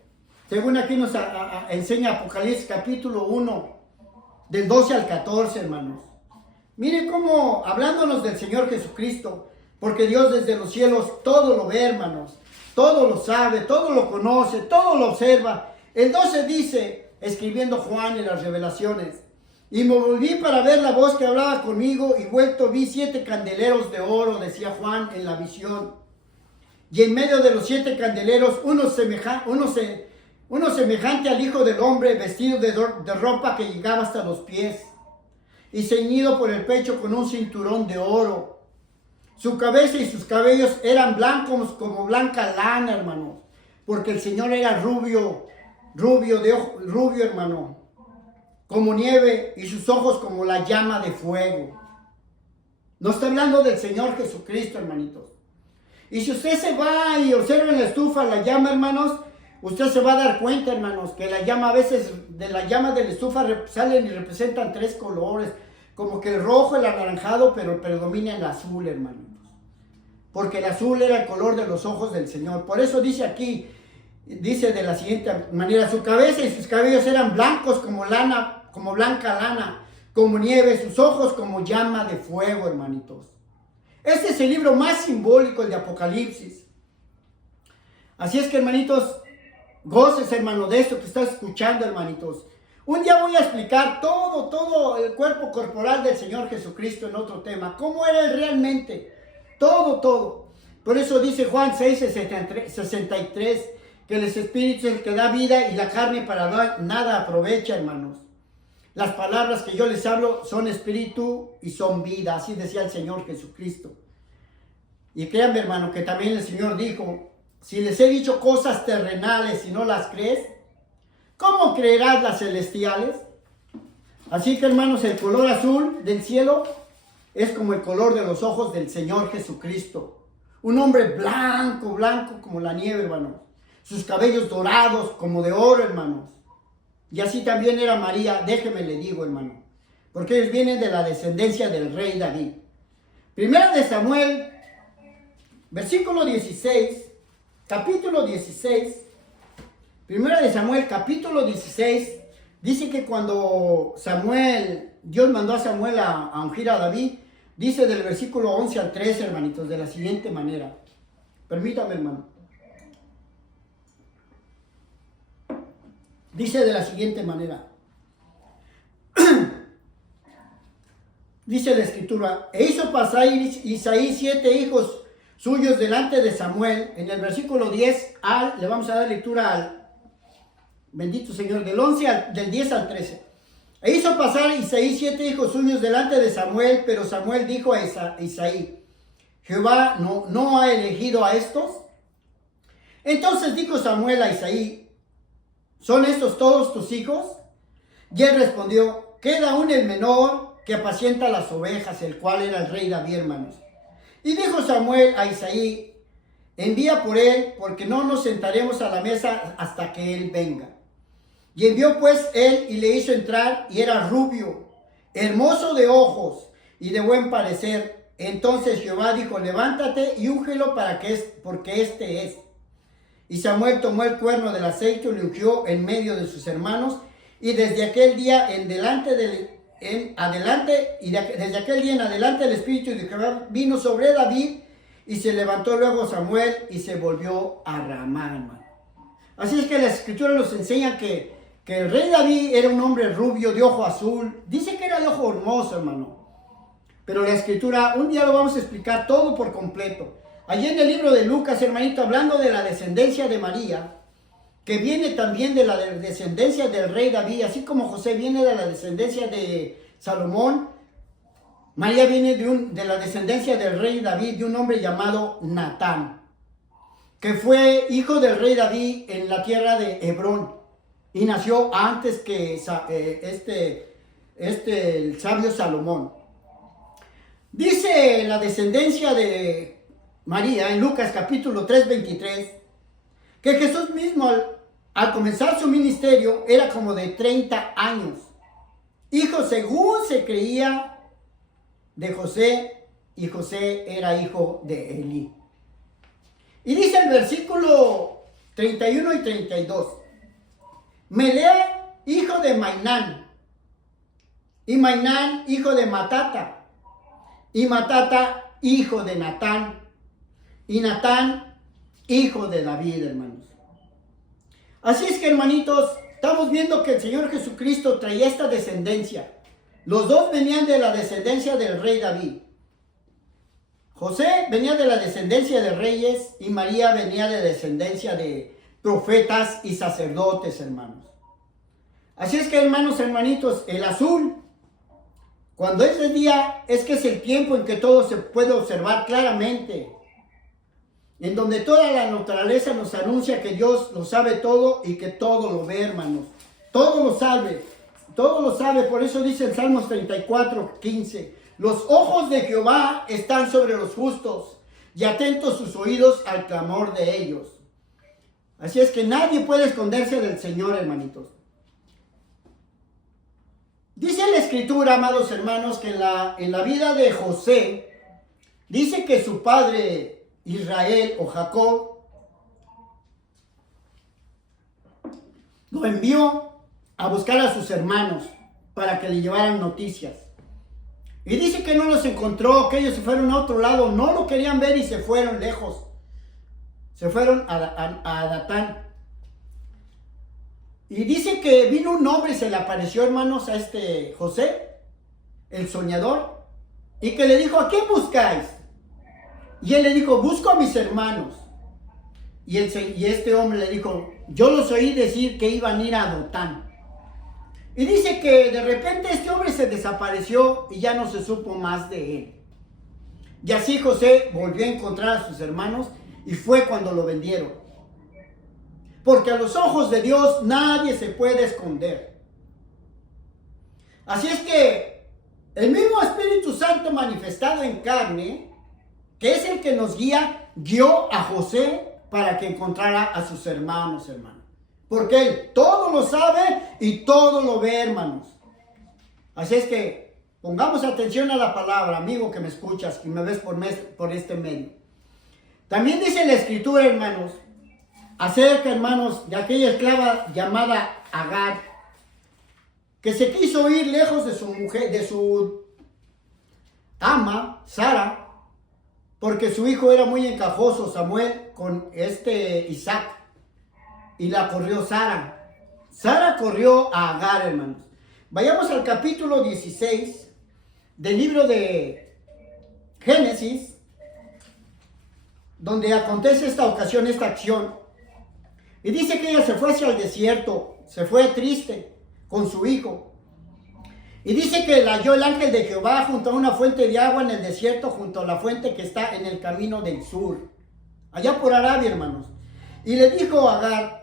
Según aquí nos enseña Apocalipsis capítulo 1, del 12 al 14, hermanos. Miren cómo, hablándonos del Señor Jesucristo, porque Dios desde los cielos todo lo ve, hermanos. Todo lo sabe, todo lo conoce, todo lo observa. El 12 dice, escribiendo Juan en las revelaciones: y me volví para ver la voz que hablaba conmigo, y vuelto vi 7 candeleros de oro, decía Juan en la visión. Y en medio de los 7 candeleros, uno semejante al Hijo del Hombre, vestido de ropa que llegaba hasta los pies, y ceñido por el pecho con un cinturón de oro. Su cabeza y sus cabellos eran blancos como blanca lana, hermano, porque el Señor era rubio, hermano, como nieve, y sus ojos como la llama de fuego. No está hablando del Señor Jesucristo, hermanitos. Y si usted se va y observa en la estufa la llama, hermanos, usted se va a dar cuenta, hermanos, que la llama, a veces de la llama de la estufa salen y representan 3 colores, como que el rojo, el anaranjado, pero predomina el azul, hermanitos. Porque el azul era el color de los ojos del Señor. Por eso dice aquí, dice de la siguiente manera: su cabeza y sus cabellos eran blancos como lana, como blanca lana, como nieve, sus ojos como llama de fuego, hermanitos. Este es el libro más simbólico, el de Apocalipsis. Así es que, hermanitos, goces, hermano, de esto que estás escuchando, hermanitos. Un día voy a explicar todo el cuerpo corporal del Señor Jesucristo en otro tema. ¿Cómo era Él realmente? Todo. Por eso dice Juan 6:63, que el Espíritu es el que da vida y la carne para nada aprovecha, hermanos. Las palabras que yo les hablo son espíritu y son vida, así decía el Señor Jesucristo. Y créanme, hermano, que también el Señor dijo: si les he dicho cosas terrenales y no las crees, ¿cómo creerás las celestiales? Así que, hermanos, el color azul del cielo es como el color de los ojos del Señor Jesucristo. Un hombre blanco como la nieve, hermanos. Sus cabellos dorados como de oro, hermanos. Y así también era María, déjeme le digo, hermano, porque ellos vienen de la descendencia del rey David. Primera de Samuel, versículo 16, capítulo 16. Primera de Samuel, capítulo 16, dice que cuando Dios mandó a Samuel a ungir a David, dice del versículo 11 al 13, hermanitos, de la siguiente manera. Permítame, hermano. Dice de la siguiente manera. Dice la escritura: e hizo pasar Isaí 7 hijos suyos delante de Samuel. En el versículo 10, le vamos a dar lectura al, bendito Señor, del 10 al 13. E hizo pasar Isaí 7 hijos suyos delante de Samuel, pero Samuel dijo a Isaí: ¿Jehová no ha elegido a estos? Entonces dijo Samuel a Isaí: ¿son estos todos tus hijos? Y él respondió: queda aún el menor que apacienta las ovejas, el cual era el rey David, hermanos. Y dijo Samuel a Isaí: envía por él, porque no nos sentaremos a la mesa hasta que él venga. Y envió pues él y le hizo entrar, y era rubio, hermoso de ojos y de buen parecer. Entonces Jehová dijo: levántate y úngelo porque este es. Y Samuel tomó el cuerno del aceite y lo ungió en medio de sus hermanos, y desde aquel día desde aquel día en adelante el Espíritu de Jehová vino sobre David, y se levantó luego Samuel y se volvió a Ramá, hermano. Así es que las escrituras nos enseñan que el rey David era un hombre rubio, de ojo azul. Dice que era de ojo hermoso, hermano. Pero la escritura, un día lo vamos a explicar todo por completo. Allí en el libro de Lucas, hermanito, hablando de la descendencia de María, que viene también de la descendencia del rey David, así como José viene de la descendencia de Salomón, María viene de la descendencia del rey David, de un hombre llamado Natán, que fue hijo del rey David en la tierra de Hebrón, y nació antes que el sabio Salomón. Dice la descendencia de María en Lucas capítulo 3:23, que Jesús mismo al comenzar su ministerio era como de 30 años, hijo según se creía de José, y José era hijo de Elí. Y dice el versículo 31 y 32, Melea, hijo de Mainán, y Mainán, hijo de Matata, y Matata, hijo de Natán, y Natán, hijo de David, hermanos. Así es que, hermanitos, estamos viendo que el Señor Jesucristo traía esta descendencia. Los dos venían de la descendencia del rey David. José venía de la descendencia de reyes y María venía de la descendencia de profetas y sacerdotes, hermanos. Así es que, hermanos, hermanitos, el azul, cuando es de día, es que es el tiempo en que todo se puede observar claramente, en donde toda la naturaleza nos anuncia que Dios lo sabe todo y que todo lo ve, hermanos. Todo lo sabe. Todo lo sabe, por eso dice el Salmos 34:15, los ojos de Jehová están sobre los justos, y atentos sus oídos al clamor de ellos. Así es que nadie puede esconderse del Señor, hermanitos. Dice la Escritura, amados hermanos, que en la vida de José, dice que su padre Israel o Jacob lo envió a buscar a sus hermanos para que le llevaran noticias. Y dice que no los encontró, que ellos se fueron a otro lado, no lo querían ver y se fueron lejos. Se fueron a Datán. Y dice que vino un hombre y se le apareció, hermanos, a José, el soñador, y que le dijo, ¿a quién buscáis? Y él le dijo, busco a mis hermanos. Y este hombre le dijo, yo los oí decir que iban a ir a Dotán. Y dice que de repente este hombre se desapareció y ya no se supo más de él. Y así José volvió a encontrar a sus hermanos y fue cuando lo vendieron. Porque a los ojos de Dios nadie se puede esconder. Así es que el mismo Espíritu Santo manifestado en carne, que es el que nos guió a José para que encontrara a sus hermanos, hermanos. Porque Él todo lo sabe y todo lo ve, hermanos. Así es que pongamos atención a la palabra, amigo que me escuchas y me ves por este medio. También dice la Escritura, hermanos, acerca, hermanos, de aquella esclava llamada Agar, que se quiso ir lejos de su mujer, de su ama, Sara, porque su hijo era muy encajoso, Samuel, con Isaac. Y la corrió Sara. Sara corrió a Agar, hermanos. Vayamos al capítulo 16 del libro de Génesis, donde acontece esta ocasión, esta acción. Y dice que ella se fue hacia el desierto, se fue triste con su hijo. Y dice que la halló el ángel de Jehová junto a una fuente de agua en el desierto, junto a la fuente que está en el camino del sur, allá por Arabia, hermanos. Y le dijo Agar,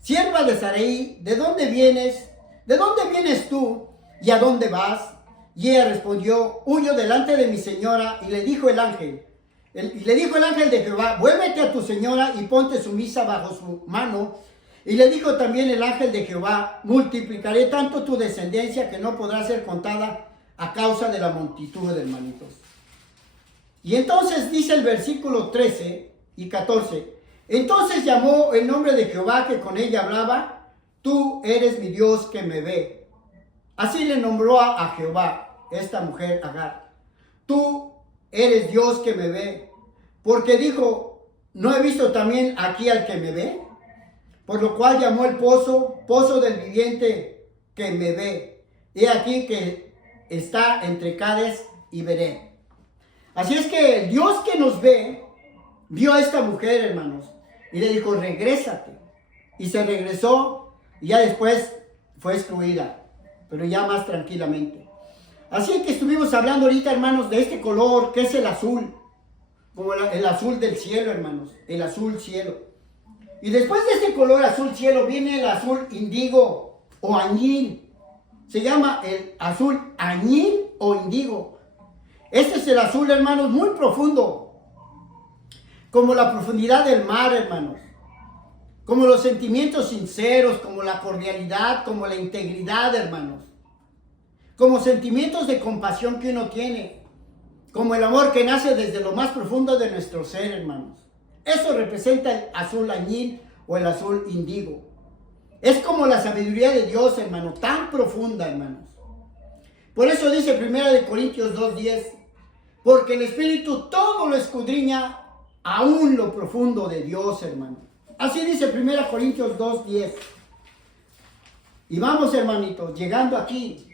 sierva de Sarai, ¿de dónde vienes? ¿De dónde vienes tú? ¿Y a dónde vas? Y ella respondió, huyo delante de mi señora. Y le dijo el ángel de Jehová, vuélvete a tu señora y ponte sumisa bajo su mano. Y le dijo también el ángel de Jehová, multiplicaré tanto tu descendencia que no podrá ser contada a causa de la multitud de hermanitos. Y entonces dice el versículo 13 y 14, entonces llamó el nombre de Jehová que con ella hablaba, tú eres mi Dios que me ve. Así le nombró a Jehová, esta mujer Agar. Tú eres Dios que me ve. Porque dijo, ¿no he visto también aquí al que me ve? Por lo cual llamó el pozo del viviente que me ve. He aquí que está entre Cades y Berén. Así es que el Dios que nos ve, vio a esta mujer, hermanos, y le dijo, regrésate. Y se regresó, y ya después fue excluida, pero ya más tranquilamente. Así que estuvimos hablando ahorita, hermanos, de este color, que es el azul, como el azul del cielo, hermanos, el azul cielo. Y después de este color azul cielo viene el azul índigo o añil. Se llama el azul añil o índigo. Este es el azul, hermanos, muy profundo, como la profundidad del mar, hermanos, como los sentimientos sinceros, como la cordialidad, como la integridad, hermanos, como sentimientos de compasión que uno tiene, como el amor que nace desde lo más profundo de nuestro ser, hermanos. Eso representa el azul añil o el azul índigo. Es como la sabiduría de Dios, hermano, tan profunda, hermanos. Por eso dice 1 Corintios 2:10, porque el Espíritu todo lo escudriña, aún lo profundo de Dios, hermano. Así dice 1 Corintios 2:10. Y vamos, hermanitos, llegando aquí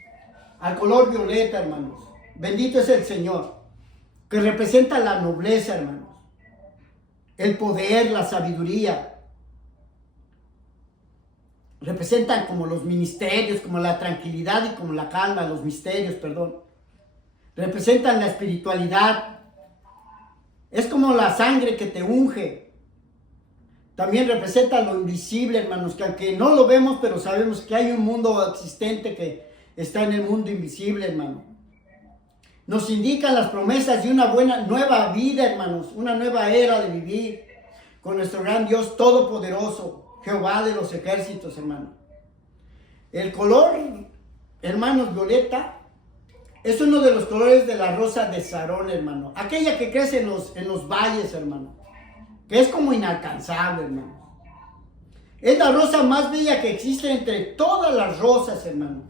al color violeta, hermanos. Bendito es el Señor, que representa la nobleza, hermanos. El poder, la sabiduría. Representan como los ministerios, como la tranquilidad y como la calma, los misterios, perdón. Representan la espiritualidad. Es como la sangre que te unge. También representa lo invisible, hermanos, que aunque no lo vemos, pero sabemos que hay un mundo existente que está en el mundo invisible, hermano. Nos indican las promesas de una buena, nueva vida, hermanos, una nueva era de vivir con nuestro gran Dios todopoderoso, Jehová de los ejércitos, hermano. El color, hermanos, violeta, es uno de los colores de la rosa de Sarón, hermano. Aquella que crece en los valles, hermano. Que es como inalcanzable, hermano. Es la rosa más bella que existe entre todas las rosas, hermano.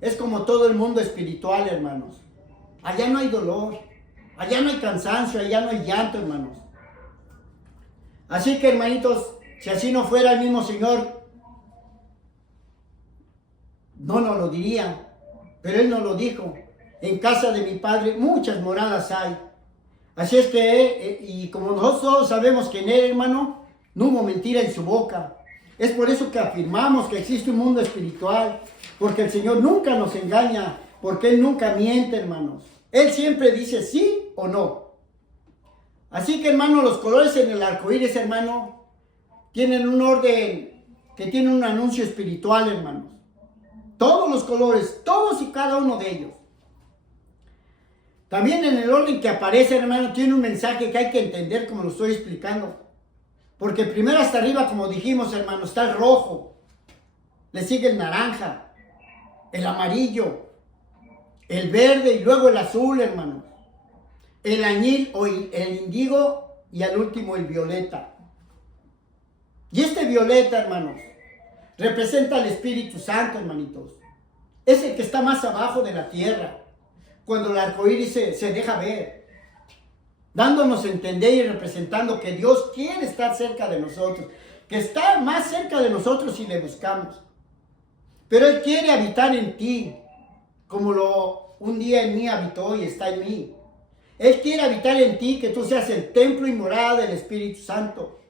Es como todo el mundo espiritual, hermanos. Allá no hay dolor. Allá no hay cansancio. Allá no hay llanto, hermanos. Así que, hermanitos, si así no fuera el mismo Señor, no nos lo diría. Pero Él nos lo dijo. En casa de mi Padre muchas moradas hay. Así es que, y como nosotros todos sabemos que en Él, hermano, no hubo mentira en su boca. Es por eso que afirmamos que existe un mundo espiritual. Porque el Señor nunca nos engaña. Porque Él nunca miente, hermanos. Él siempre dice sí o no. Así que, hermano, los colores en el arco iris, hermano, tienen un orden que tiene un anuncio espiritual, hermanos. Todos los colores, todos y cada uno de ellos. También en el orden que aparece, hermano, tiene un mensaje que hay que entender como lo estoy explicando. Porque primero hasta arriba, como dijimos, hermano, está el rojo. Le sigue el naranja, el amarillo, el verde y luego el azul, hermano. El añil o el índigo y al último el violeta. Y este violeta, hermanos, representa al Espíritu Santo, hermanitos. Es el que está más abajo de la tierra. Cuando el arco iris se deja ver. Dándonos a entender y representando que Dios quiere estar cerca de nosotros. Que está más cerca de nosotros si le buscamos. Pero Él quiere habitar en ti. Como un día en mí habitó y está en mí. Él quiere habitar en ti, que tú seas el templo y morada del Espíritu Santo.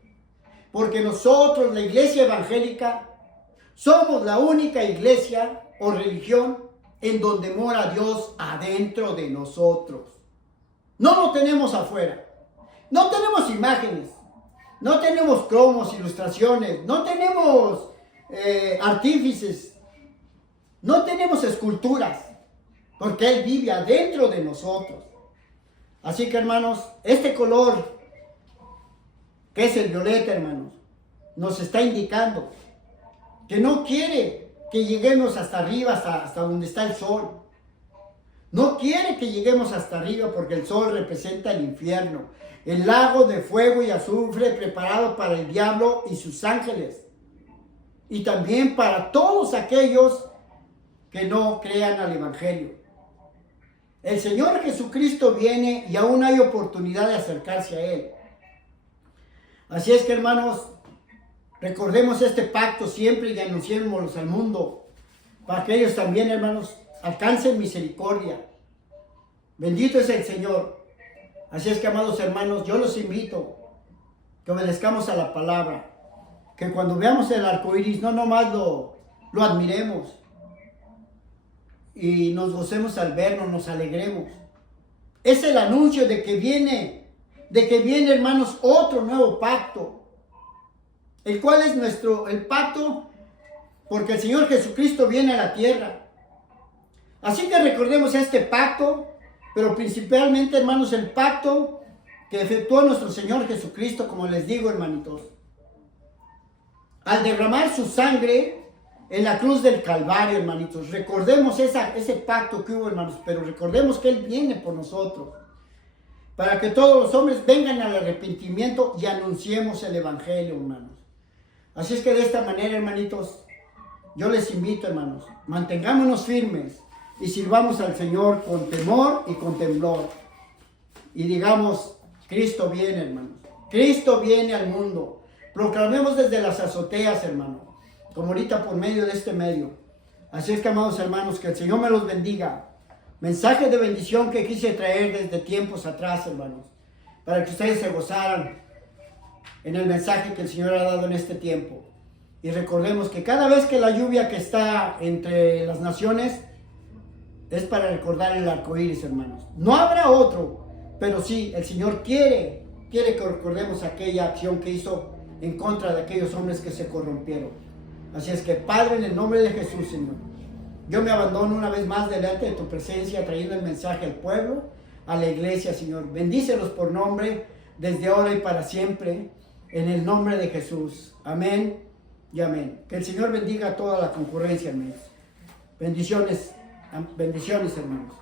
Porque nosotros, la iglesia evangélica, somos la única iglesia o religión en donde mora Dios adentro de nosotros. No lo tenemos afuera. No tenemos imágenes. No tenemos cromos, ilustraciones. No tenemos artífices. No tenemos esculturas. Porque Él vive adentro de nosotros. Así que, hermanos, este color, que es el violeta, hermanos, nos está indicando que no quiere que lleguemos hasta arriba, hasta donde está el sol. No quiere que lleguemos hasta arriba porque el sol representa el infierno, el lago de fuego y azufre preparado para el diablo y sus ángeles. y también para todos aquellos que no crean al Evangelio. El Señor Jesucristo viene y aún hay oportunidad de acercarse a Él. Así es que, hermanos, recordemos este pacto siempre y anunciémoslo al mundo, para que ellos también, hermanos, alcancen misericordia. Bendito es el Señor. Así es que, amados hermanos, yo los invito que obedezcamos a la palabra, que cuando veamos el arco iris no nomás lo admiremos y nos gocemos al vernos, nos alegremos. Es el anuncio de que viene, hermanos, otro nuevo pacto, el cual es el pacto porque el Señor Jesucristo viene a la tierra. Así que recordemos este pacto, pero principalmente, hermanos, el pacto que efectuó nuestro Señor Jesucristo, como les digo, hermanitos, al derramar su sangre en la cruz del Calvario, hermanitos. Recordemos ese pacto que hubo, hermanos, pero recordemos que Él viene por nosotros, para que todos los hombres vengan al arrepentimiento y anunciemos el Evangelio, hermanos. Así es que de esta manera, hermanitos, yo les invito, hermanos, mantengámonos firmes y sirvamos al Señor con temor y con temblor. Y digamos, Cristo viene, hermanos. Cristo viene al mundo. Proclamemos desde las azoteas, hermano, como ahorita por medio de este medio. Así es que, amados hermanos, que el Señor me los bendiga. Mensaje de bendición que quise traer desde tiempos atrás, hermanos, para que ustedes se gozaran en el mensaje que el Señor ha dado en este tiempo. Y recordemos que cada vez que la lluvia que está entre las naciones es para recordar el arco iris, hermanos. No habrá otro, pero sí, el Señor quiere que recordemos aquella acción que hizo en contra de aquellos hombres que se corrompieron. Así es que, Padre, en el nombre de Jesús, Señor, yo me abandono una vez más delante de tu presencia, trayendo el mensaje al pueblo, a la iglesia, Señor. Bendícelos por nombre, desde ahora y para siempre, en el nombre de Jesús. Amén y amén. Que el Señor bendiga a toda la concurrencia, hermanos. Bendiciones, hermanos.